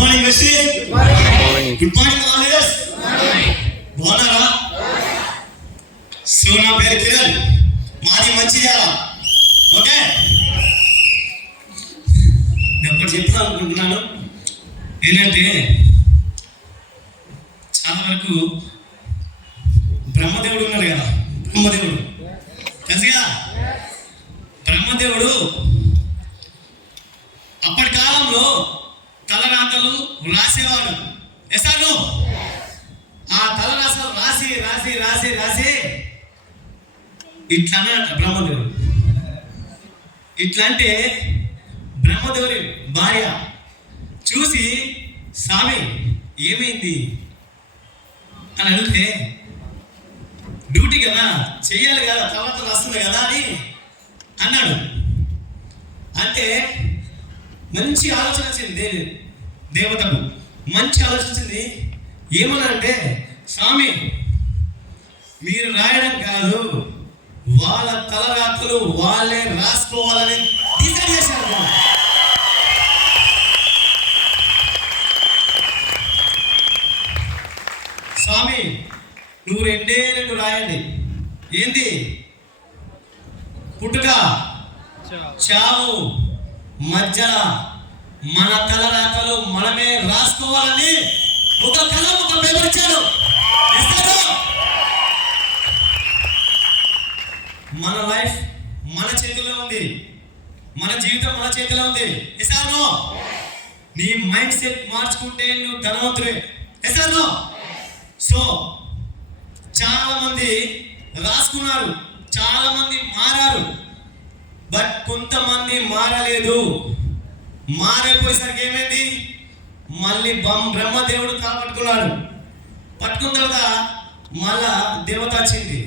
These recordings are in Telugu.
మార్నింగ్ వెస్టీ. Good morning always. బాగున్నారా? సో నా పేరు కిరణ్, మాది మంచిర్యాల. ఓకే, నేను ఒకటి చెప్తాను అనుకుంటున్నాను. ఏంటంటే చాలా వరకు బ్రహ్మదేవుడు ఉన్నాడు కదా, బ్రహ్మదేవుడు తెలుసు కదా. బ్రహ్మదేవుడు అప్పటి కాలంలో తలరాతలు రాసేవాడు. ఎసాను ఆ తలరాతలు రాసి రాసి రాసి రాసి ఇట్లా అన్నట బ్రహ్మదేవుడు. ఇట్లా అంటే బ్రహ్మదేవుడి భార్య చూసి, స్వామి ఏమైంది అని అడిగితే, డ్యూటీ కదా చెయ్యాలి కదా, తర్వాత వస్తుంది కదా అని అన్నాడు. అంటే మంచి ఆలోచన వచ్చింది దేవతకు, మంచి ఆలోచన వచ్చింది. ఏమనంటే, స్వామి మీరు రాయడం కాదు, వాళ్ళ తలరాతలు వాళ్ళే రాసుకోవాలని డిసైడ్ చేశారు. స్వామి నువ్వు రెండు రాయండి. ఏంది? పుట్టుక, చావు, మధ్య మన తలరాతలు మనమే రాసుకోవాలని ఒక కలం, ఒక పేపర్ ఇచ్చాడు. మన లైఫ్ మన చేతిలో ఉంది, మన జీవితం మన చేతిలో ఉంది. ఎసానో నీ మైండ్ సెట్ మార్చుకుంటే నువ్వు ధనవంతుడే. ఎసానో సో చాలా మంది రాసుకున్నారు, చాలా మంది మారారు, బట్ కొంతమంది మారలేదు. మారైపోయేసరికి ఏమైంది, మళ్ళీ బ్రహ్మదేవుడు పట్టుకున్నాడు. పట్టుకున్న తర్వాత మళ్ళా దేవత వచ్చింది.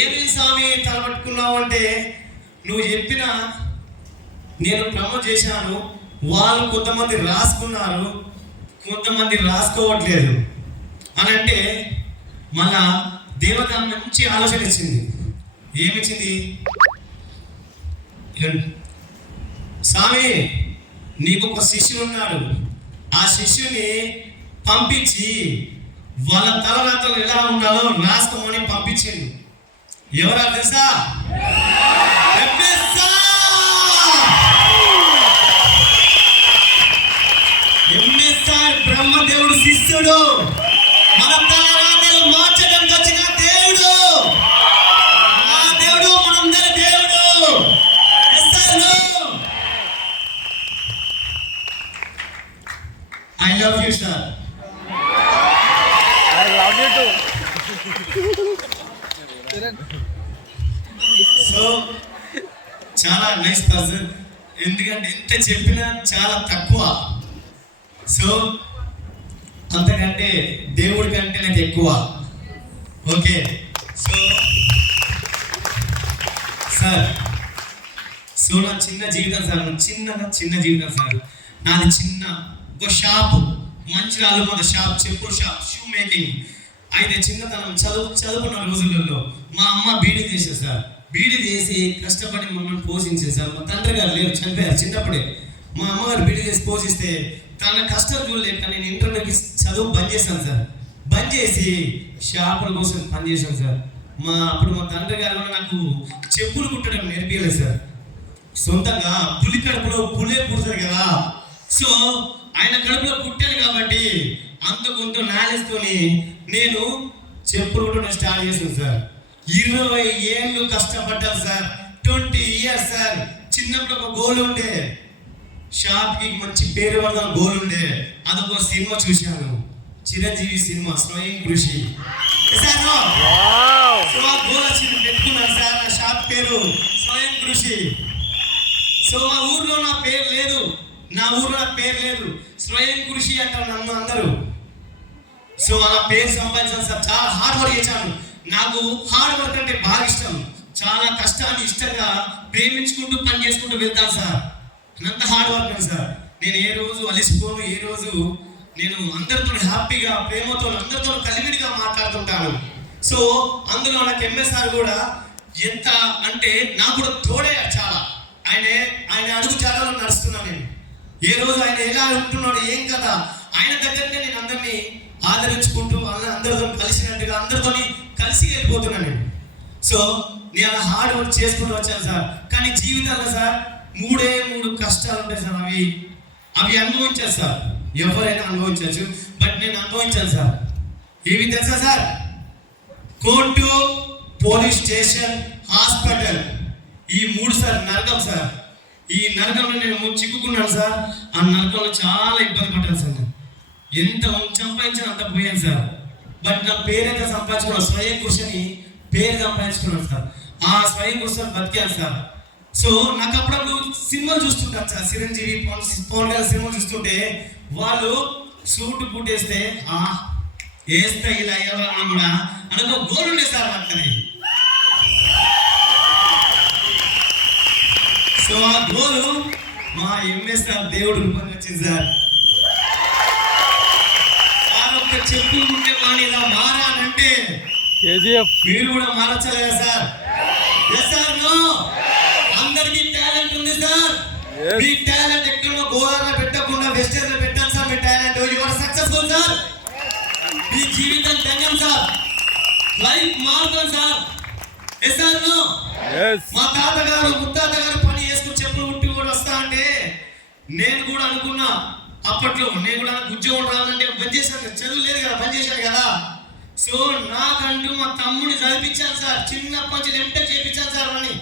ఏమి స్వామి తలపట్టుకున్నావు అంటే, నువ్వు చెప్పిన నేను ప్రమోట్ చేశాను, వాళ్ళు కొంతమంది రాసుకున్నారు, కొంతమంది రాసుకోవట్లేదు అని అంటే, మళ్ళా దేవత మంచి ఆలోచన ఇచ్చింది. ఏమిచ్చింది? స్వామి నీకు ఒక శిష్యుడు ఉన్నాడు, ఆ శిష్యుని పంపించి వాళ్ళ తలరాతలు ఎలా ఉండాలో రాసుకోమని పంపించింది. ఎవరా తెలుసా? బ్రహ్మదేవుడు శిష్యుడు, మన తలరాతలు మార్చడానికి వచ్చిన దేవుడు. ఆ దేవుడు మనందరి దేవుడు. I love you, sir. I love you too. So చాలా నైస్ పర్సన్. ఎందుకంటే ఎంత చెప్పినా చాలా తక్కువ. సో అంతకంటే దేవుడి కంటే నాకు ఎక్కువ. ఓకే, సో సార్, సో నా చిన్న జీవితం సార్, చిన్న జీవితం సార్. నాది చిన్న ఒక షాప్, మంచిర్యాలలో మన షాప్, చెప్పుల షాప్, షూ మేకింగ్. అయితే చిన్నతనం చదువుకున్న రోజులలో మా అమ్మ బీడీ చేసేది సార్. బీడీ చేసి కష్టపడి మమ్మల్ని పోషించేది సార్. మా తండ్రి గారు లేరు, చనిపోయారు చిన్నప్పుడే. మా అమ్మగారు బీడీ చేసి పోషిస్తే తన కష్టం చూడలేక నేను ఇంటర్నెట్కి చదువు బంద్ చేశాను సార్. బంద్ చేసి షాపుల కోసం పనిచేశాను సార్. అప్పుడు మా తండ్రి గారు కూడా నాకు చెప్పులు కుట్టడం నేర్పించలేదు సార్. సొంతంగా పులి కడుపులో పులే పుడుతుంది కదా, సో ఆయన కడుపులో పుట్టాను కాబట్టి అంత కొంత నాలెడ్జ్తోని నేను చెప్పులు కుట్టడం స్టార్ట్ చేశాను సార్. 20 ఏళ్ళు కష్టపడ్డాను సార్. 20 years sir. చిన్నప్పుడు ఒక గోల్ ఉండే, షాప్కి మంచి పేరు వల్ల గోల్ ఉండే. అదొక సినిమా చూశాను, చిరంజీవి సినిమా స్వయం కృషి. గోల్ వచ్చింది, పెట్టుకున్నాను సార్. నా షాప్ పేరు స్వయం కృషి. సో మా ఊర్లో నా పేరు లేదు, స్వయం కృషి అంటారు నన్ను అందరూ. సో అలా పేరు సంపాదించాను సార్. చాలా హార్డ్ వర్క్ చేశాను. నాకు హార్డ్ వర్క్ అంటే బాగా ఇష్టం. చాలా కష్టాన్ని ఇష్టంగా ప్రేమించుకుంటూ పని చేసుకుంటూ వెళ్తాను సార్. అంత హార్డ్ వర్క్ అండి సార్. నేను ఏ రోజు అలిసిపోను, ఏ రోజు నేను అందరితో హ్యాపీగా, ప్రేమతో, అందరితో కలివిడిగా మాట్లాడుతుంటాను. సో అందులో నాకు ఎంఎస్ఆర్ కూడా ఎంత అంటే నాకు కూడా తోడే చాలా. ఆయన అడుగు జాగాలో నడుస్తున్నాను నేను. ఏ రోజు ఆయన ఎలా ఉంటున్నాడు, ఏం కదా, ఆయన దగ్గరనే నేను అందరినీ ఆదరించుకుంటూ అందరితో కలిసినట్టుగా అందరితో కలిసి వెళ్ళిపోతున్నాను నేను. సో నేను అలా హార్డ్ వర్క్ చేసుకుంటూ వచ్చాను సార్. కానీ జీవితంలో సార్ 3 కష్టాలు ఉంటాయి సార్. అవి అనుభవించాను సార్. ఎవరైనా అనుభవించవచ్చు, బట్ నేను అనుభవించాను సార్. ఏవి తెలుసా sir? Court, police station, hospital, ఈ 3 సార్ నరకం సార్. ఈ నరకంలో నేను చిక్కుకున్నాను సార్. ఆ నరకంలో చాలా ఇబ్బంది పడ్డాను సార్. ఎంత సంపాదించాను అంత పోయాను సార్. బట్ నా పేరైతే సంపాదించుకున్నాను, స్వయం కృషిని పేరు సంపాదించుకున్నాను సార్. ఆ స్వయం కృషి బతికాను సార్. సో నాకు అప్పుడప్పుడు సినిమాలు చూస్తుంటాను సార్. చిరంజీవి, పవన్ గారి సినిమాలు చూస్తుంటే వాళ్ళు సూట్ పుట్టేస్తే వేస్తే ఇలా అయ్యేవాళ్ళని కూడా అనుకో గోల్ ఉండే సార్ నాకు. సో ఆ గోలు మా ఎంఎస్ సార్ దేవుడు రూపంగా వచ్చింది సార్. సార్ ఒక చెప్పులు ఉంటే వాడిని ఇలా మారాలంటే మీరు కూడా మారచ్చలేదా సార్? Yes sir no? అందరికీ టాలెంట్ ఉంది సార్. మీ టాలెంట్ ఎక్కడో గోదావరిలో పెట్టకుండా వెస్టర్న్ లో పెట్టాలి సార్. మీ టాలెంట్ యువర్ సక్సెస్ఫుల్ సార్. మీ జీవితం ధన్యం సార్. లైఫ్ మారుతుంది సార్. Yes sir no? మా తాతగారు ముత్తాతగారు పని చేసుకుని చెప్పులు ఉట్టి కూడా వస్తా అంటే నేను కూడా అనుకున్నా అప్పట్లో. నేను కూడా ఉద్యోగం రావాలంటే బంద్ చేశాను, చదువు లేదు కదా, బంద్ చేశాను కదా. సో నాకంటూ మా తమ్ముడిని చదివించాను సార్. చిన్నప్పటి నుంచి ఎంటెక్ చేయించాను సార్. అని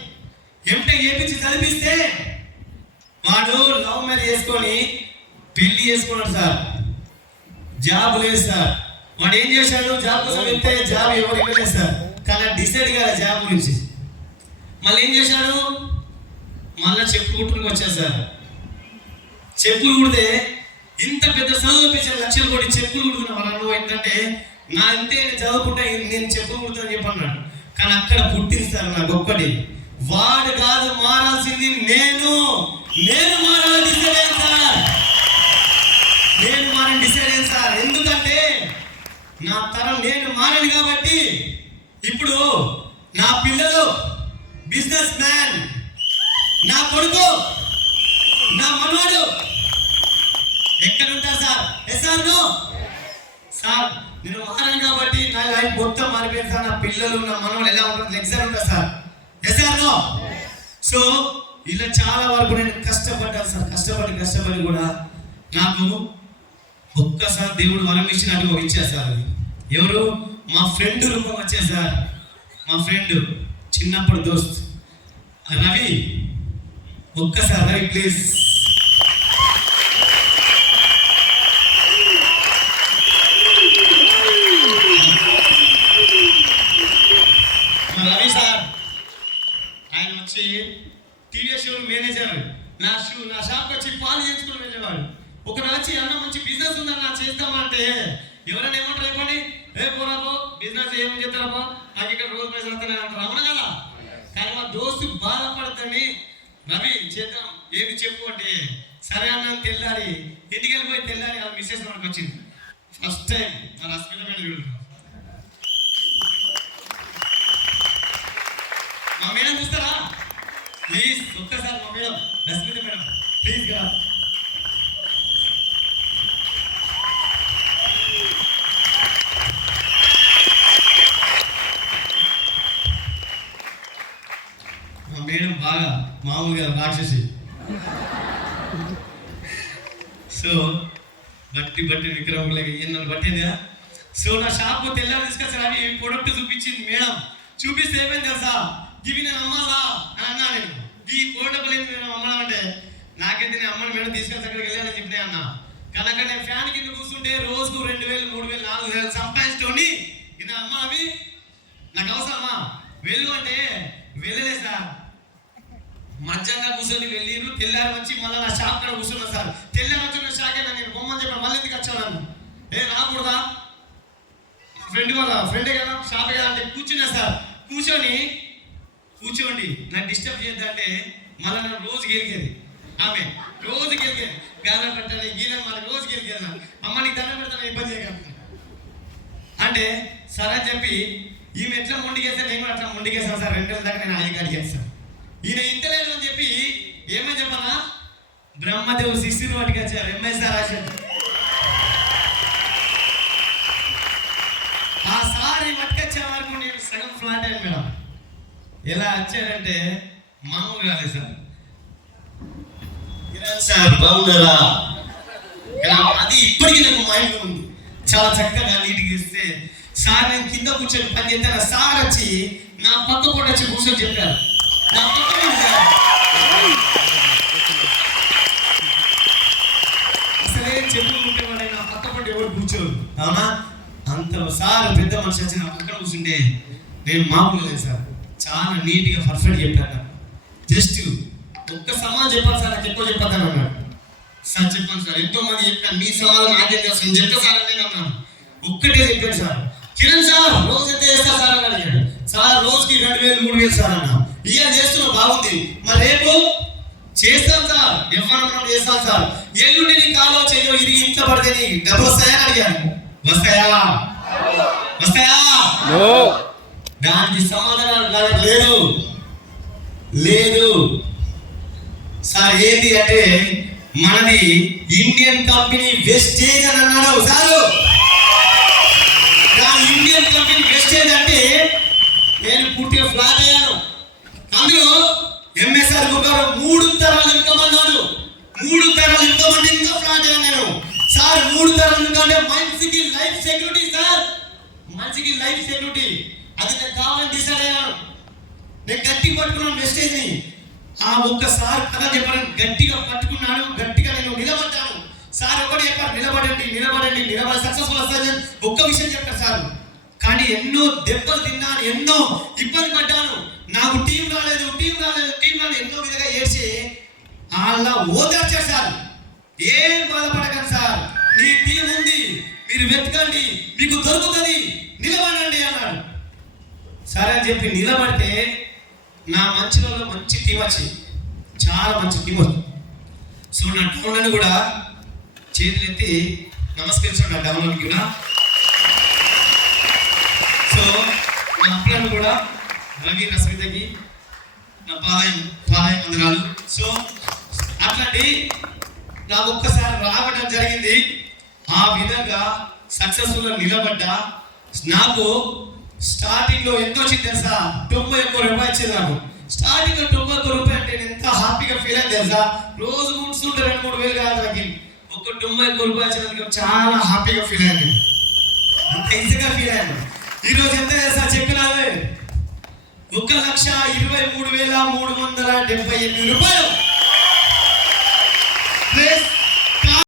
ఎంటెక్ చేయించి చదివిస్తే వాడు లవ్ మ్యారేజ్ చేసుకొని పెళ్లి చేసుకున్నాడు సార్. జాబ్ లేదు సార్. వాడు ఏం చేశాడు, జాబ్ కోసం వెళ్తే జాబ్ ఎవరు ఇవ్వలేదు సార్. కానీ డిసైడ్ కాలే జాబ్ గురించి. మళ్ళీ ఏం చేశాడు, మళ్ళీ చెప్పులు కుట్టుకు వచ్చాడు సార్. చెప్పులు కుడితే ఇంత పెద్ద చదువు పెంచారు, లక్షలు కొట్టి చెప్పులు కుడుతున్నా వాళ్ళు. ఏంటంటే నా అంతే నేను చదువుకుంటా, నేను చెప్పులు కుడుతానని చెప్పన్నాడు. కానీ అక్కడ పుట్టింది సార్ నాకు ఒక్కటి, వాడు కాదు మారాల్సింది నేను మారాలని డిసైడ్ అయ్యాను సార్. నేను మారని డిసైడ్ అయ్యాను సార్. ఎందుకంటే నా తరం నేను మారను కాబట్టి. ఇప్పుడు నా పిల్లలు బిజినెస్ మ్యాన్, నా కొడుకు, నా మనవాడు ఎక్కడ ఉంటారు sir? Yes sir no? Sir నేను మారాను కాబట్టి నా లైఫ్ మొత్తం మారిపోయింది సార్. నా పిల్లలు, నా మనవాళ్ళు ఎలా ఉంటారు, ఎగ్జామ్ ఉంటారు sir. Yes sir no? So ఇలా చాలా వరకు నేను కష్టపడ్డాను సార్. కష్టపడి కూడా నాకు ఒక్కసారి దేవుడు వరం ఇచ్చినట్టు ఇచ్చారు సార్. అది ఎవరు? మా ఫ్రెండ్ రూపం వచ్చారు సార్. మా ఫ్రెండ్ చిన్నప్పుడు దోస్త్ రవి. ఒక్కసారి రవి ప్లీజ్. రవి సార్ ఆయన వచ్చి టీవీఎస్ మేనేజర్ నా షాప్కి వచ్చి పాలు చేయించుకుని వెళ్ళేవాడు. ఒకరు వచ్చి అన్న మంచి బిజినెస్ ఉందన్న చేస్తామా అంటే ఎవరైనా ఏమంటారు చెప్పండి, పోరాపో బిజినెస్ ఏమని చెప్తారపో, నాకు ఇక్కడ రోజు పైసలు వస్తాయి అంటారు. అవునా కదా? కానీ మా దోస్తు బాధపడతాని రవి చేద్దాం ఏమి చెప్పు అంటే సరే అన్న తెల్లారి ఇంటికి వెళ్ళిపోయి తెల్లారి ఆ మిస్సెస్ మనకు వచ్చింది. ఫస్ట్ టైం మన హాస్పిటల్ మీద చూడండి. మా మేడం చూస్తారా ప్లీజ్? ఒక్కసారి మా మేడం రస్మిత మేడం ప్లీజ్ గా. మా మేడం బాగా మామూలుగా రాక్షసి. సో బట్టి విక్రమంలాగా నన్ను పట్టిందా. సో నా షాప్ తెల్లారి తీసుకొచ్చారు. అవి ప్రొడక్ట్ చూపించింది మేడం. చూపిస్తే ఏమైంది తెలుసా, ఇవి నేను అమ్మాలా అని అన్నా. నేను ఈ పోర్టబుల్ ఏంది నేను అమ్మడం అంటే నాకైతే నేను అమ్మని మేడం తీసుకొచ్చి అక్కడికి వెళ్ళానని చెప్పినా అన్న. కానీ అక్కడ నేను ఫ్యాన్ కింద కూర్చుంటే రోజుకు 2000, 3000, 4000 సంపాదించుకొని ఇది అమ్మ అవి నాకు అవసరమా వెళ్ళు అంటే వెళ్ళలేదు సార్. మధ్యాహ్నం కూర్చొని వెళ్ళిరు. తెల్లారి వచ్చి మళ్ళీ నా షాప్ కాడ కూర్చున్నా సార్. తెల్లారి వచ్చి నా షాక్ అయినా నేను బొమ్మని చెప్పాను. మళ్ళీ ఎందుకు వచ్చాను రాకూడదా, ఫ్రెండే కదా షాప్ కదా అంటే కూర్చున్నా సార్. కూర్చోండి నాకు డిస్టర్బ్ చేద్దంటే మళ్ళీ నన్ను రోజు గెలిగేది. ఆమె రోజు గెలిగేది, గానం పెట్టాలి గీనం మళ్ళీ రోజు గెలిగేది. అమ్మ నీకు దండం పెడతాను ఇబ్బంది చేయగలను అంటే సరే అని చెప్పి ఈమె ఎట్లా ముందుకేస్తాను నేను కూడా అట్లా ముందుకేస్తాను సార్. 2 రోజుల దాకా నేను అయ్యి అడిగాను సార్. ఈయన ఇంటలేదు అని చెప్పి ఏమని చెప్పాలా, బ్రహ్మదేవుడు 16 వాటికి వచ్చారు. ఎంఎస్ఆర్ రాశారు. ఆ సార్ పట్టుకొచ్చే వరకు నేను సగం ఫ్లాట్ అయ్యాను మేడం. ఎలా వచ్చారంటే మామూలు కాలేదు సార్. సార్ బాగున్నారా? అది ఇప్పటికీ నాకు మైండ్లో ఉంది. చాలా చక్కగా నీట్గా ఇస్తే సార్ నేను కింద కూర్చొని పని చేస్తాను. సార్ వచ్చి నా పక్క పూట వచ్చి కూర్చొని చెప్పారు. నా పక్క అసలే చెప్పుకుంటే వాడు నా పక్క పూట ఎవరు కూర్చోరు. అవునా? అంత సార్ పెద్ద మనిషి వచ్చి నా పక్కన కూర్చుంటే నేను మామూలు లేదు సార్. చాలా నీట్గా పర్ఫెక్ట్ చెప్పాను. జస్ట్ ఒక్క సమాధానం చెప్పాలి సార్, నాకు ఎక్కువ చెప్పాను అన్నాడు. సార్ చెప్పాను సార్, ఎంతో మంది చెప్పాను, మీ సమాధానం నాకేం తెలుసు, నేను చెప్తా సార్ అని నేను అన్నాను. ఒక్కటే చెప్పాను సార్. కిరణ్ సార్ రోజు ఎంత చేస్తా సార్ అని అడిగాడు. సార్ రోజుకి 2000 3000 సార్ అన్నా. ఇవాళ చేస్తున్నా బాగుంది, మరి రేపు చేస్తాను సార్, ఎవరన్నా చేస్తాను సార్. ఎల్లుండి నీ కాలో చెయ్యో ఇరిగి ఇంట్లో పడితే నీ డబ్బు వస్తాయా అని అడిగాను. వస్తాయా? వస్తాయా? దానికి సమాధానం లేదు లేదు సార్. ఏంటి అంటే మనది ఇండియన్ కంపెనీ వెస్టేజ్ అని అన్నాడు సారు. ఇండియన్ కంపెనీ వెస్టేజ్ అంటే నేను పూర్తిగా ఫ్లాట్ అయ్యాను. అందులో ఎంఎస్ఆర్ గారు 3 తరాలు ఇన్కమ్ అన్నాడు. 3 తరాలు ఇన్కమ్ అంటే ఇంకా ఫ్లాట్ అయ్యాను నేను. సార్ 3 తరాలు ఇన్కమ్ అంటే మనిషికి లైఫ్ సెక్యూరిటీ సార్, మనిషికి లైఫ్ సెక్యూరిటీ. అది నేను కావాలని డిసైడ్ అయ్యాను. నేను గట్టి పట్టుకున్నాను వెస్టేజ్ని. ఆ ఒక్కసారి కథ చెప్పాను, గట్టిగా పట్టుకున్నాను, గట్టిగా నేను నిలబడ్డాను. సార్ ఒకటి చెప్పారు, నిలబడండి నిలబడండి నిలబడి సక్సెస్ఫుల్ వస్తుంది. ఒక్క విషయం చెప్పారు సార్. కానీ ఎన్నో దెబ్బలు తిన్నాను, ఎన్నో ఇబ్బంది పడ్డాను. నాకు టీం రాలేదు ఎన్నో విధంగా ఏడ్చి అలా ఓదార్చారు సార్. ఏం బాధపడకండి సార్, నీ టీం ఉంది, మీరు వెతకండి, మీకు దొరుకుతుంది, నిలబడండి అన్నాడు. సరే అని చెప్పి నిలబడితే నా మంచి వాళ్ళు మంచి టీం వచ్చింది, చాలా మంచి టీం వచ్చింది. సో నా టౌన్లను కూడా చేతులు ఎత్తి నమస్కరించాను నా టౌన్లకి కూడా. సో నా అప్పులను కూడా రవి రసవితకి నా పాదాయ మందిరాలు. సో అట్లాంటి నాకు ఒక్కసారి రావడం జరిగింది. ఆ విధంగా సక్సెస్ఫుల్గా నిలబడ్డా. నాకు స్టార్టింగ్ లో ఎంత వచ్చింది తెలుసా? 91 రూపాయలు ఇచ్చింది నాకు. స్టార్టింగ్ లో 91 రూపాయలు అంటే నేను ఎంత హ్యాపీగా ఫీల్ అయింది తెలుసా? రోజు కూర్చుంటే 2-3 వేలు కాదు నాకు. ఒక 91 రూపాయలు ఇచ్చినందుకు చాలా హ్యాపీగా ఫీల్ అయ్యాను, అంత ఈజీగా ఫీల్ అయ్యాను. ఈరోజు ఎంత తెలుసా చెప్పినావే? 1,23,378 రూపాయలు.